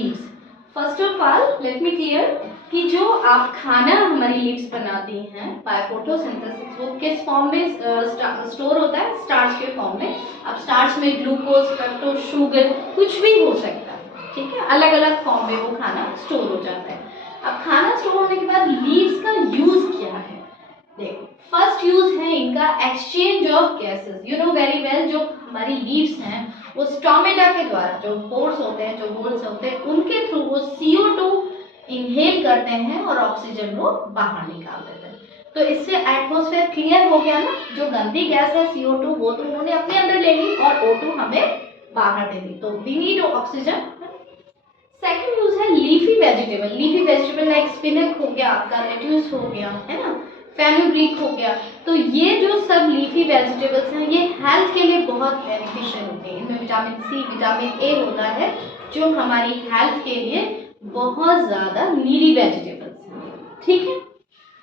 Leaves. First of all let me clear कि जो आप खाना हमारी लीव्स बनाती हैं बाय फोटोसिंथेसिस, वो किस फॉर्म में स्टोर होता है? स्टार्च के फॉर्म में। अब स्टार्च में ग्लूकोज, फ्रक्टोज, शुगर कुछ भी हो सकता है, ठीक है, अलग अलग फॉर्म में वो खाना स्टोर हो जाता है। अब खाना स्टोर होने के बाद लीव्स का यूज क्या है? देखो, फर्स्ट यूज है इनका exchange of gases. You know very well, जो हमारी लीव्स हैं वो स्टोमेटा के द्वारा, जो पोर्स होते हैं, जो होल्स होते हैं, उनके थ्रू वो CO2 इनहेल करते हैं और ऑक्सीजन वो बाहर निकाल देते हैं। तो इससे एटमॉस्फेयर क्लियर हो गया ना। जो गंदी गैस है CO2 वो तो उन्होंने अपने अंदर ले ली और O2 हमें बाहर दे दी। तो we need oxygen. Second use है leafy vegetable. Leafy vegetable like spinach हो गया, आपका लेट्यूस हो गया, है ना, फेनुग्रीक हो गया। तो ये जो सब लीफी वेजिटेबल्स हैं ये हेल्थ के लिए बहुत बेनिफिशियल होते हैं। इनमें विटामिन C, विटामिन A होता है जो हमारी हेल्थ के लिए बहुत ज़्यादा नीडी वेजिटेबल्स हैं, ठीक है।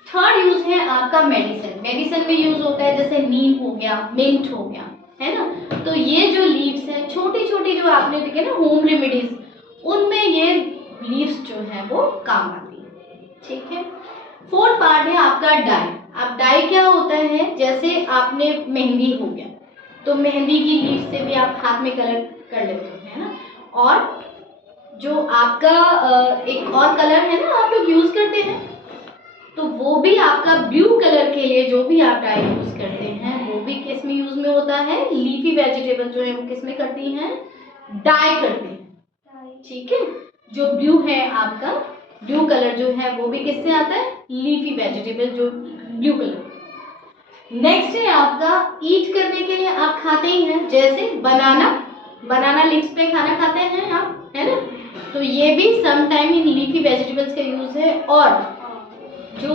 थर्ड यूज है आपका मेडिसिन। मेडिसिन में यूज होता है जैसे नीम हो गया, मिंट हो गया, है ना। तो ये जो लीव्स हैं, छोटी छोटी जो आपने देखे ना होम रेमेडीज, उनमें ये लीव्स जो है वो काम आती है, ठीक है। फोर्थ पार्ट है आपका डाई। अब डाई क्या होता है? जैसे आपने मेहंदी हो गया, तो मेहंदी की लीव से भी आप हाथ में कलर कर लेते हो, है ना। और जो आपका एक और कलर है ना आप लोग यूज करते हैं, तो वो भी आपका ब्लू कलर के लिए जो भी आप डाई यूज करते हैं वो भी किस में यूज में होता है? लीफी वेजिटेबल जो है वो किस में करती हैं? डाई करती हैं, ठीक है। जो ब्लू है आपका, ब्लू कलर जो है वो भी किससे आता है? लीफी वेजिटेबल, जो ब्लू कलर। नेक्स्ट है आपका ईट करने के लिए आप खाते ही हैं, जैसे बनाना। बनाना लीव्स पे खाना खाते हैं आप, है ना। तो ये भी some time in leafy vegetables का यूज है। और जो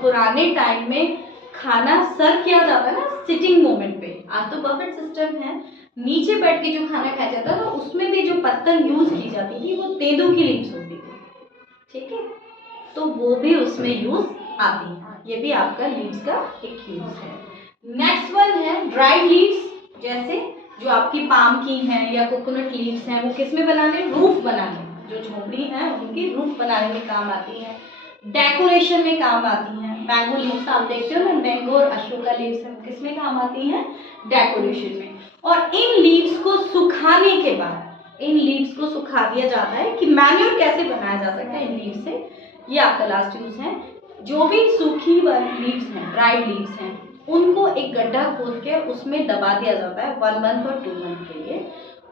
पुराने टाइम में खाना सर्व किया जाता है ना सिटिंग मोमेंट पे, आज तो परफेक्ट सिस्टम है, नीचे बैठ के जो खाना खाया जाता है तो उसमें भी जो पत्तल यूज की जाती थी वो तेंदू की लीव्स होती थी, ठीक है। तो वो भी उसमें यूज आती है। ये भी आपका लीव्स का एक यूज है। नेक्स्ट वन है ड्राई लीव्स। जैसे जो आपकी पाम की हैं या कोकोनट लीव्स हैं, वो किस में बनाने? रूफ बनाने, जो झोपड़ी है उनकी रूफ बनाने में काम आती है, डेकोरेशन में काम आती हैं। मैंगो लीव्स आप देखते हो ना, मैंगो और अशोका लीव्स हैं, किस में काम आती हैं? डेकोरेशन में। और इन लीव्स को सुखाने के बाद, इन लीव्स को सुखा दिया जाता है कि मैन्योर कैसे बनाया जा सकता है इन लीव्स से। ये आपका लास्ट यूज है। जो भी सूखी वाली लीव्स हैं, ड्राइड लीव्स हैं, उनको एक गड्ढा खोद के उसमें दबा दिया जाता है 1 मंथ और 2 मंथ के लिए।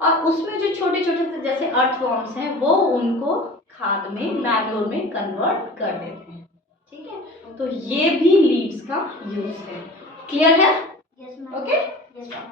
और उसमें जो छोटे छोटे से जैसे अर्थवॉर्म्स हैं वो उनको खाद में, मैन्योर में कन्वर्ट कर देते हैं, ठीक है। तो ये भी लीव्स का यूज है। क्लियर है? Yes, ma'am. Okay. Yes, ma'am.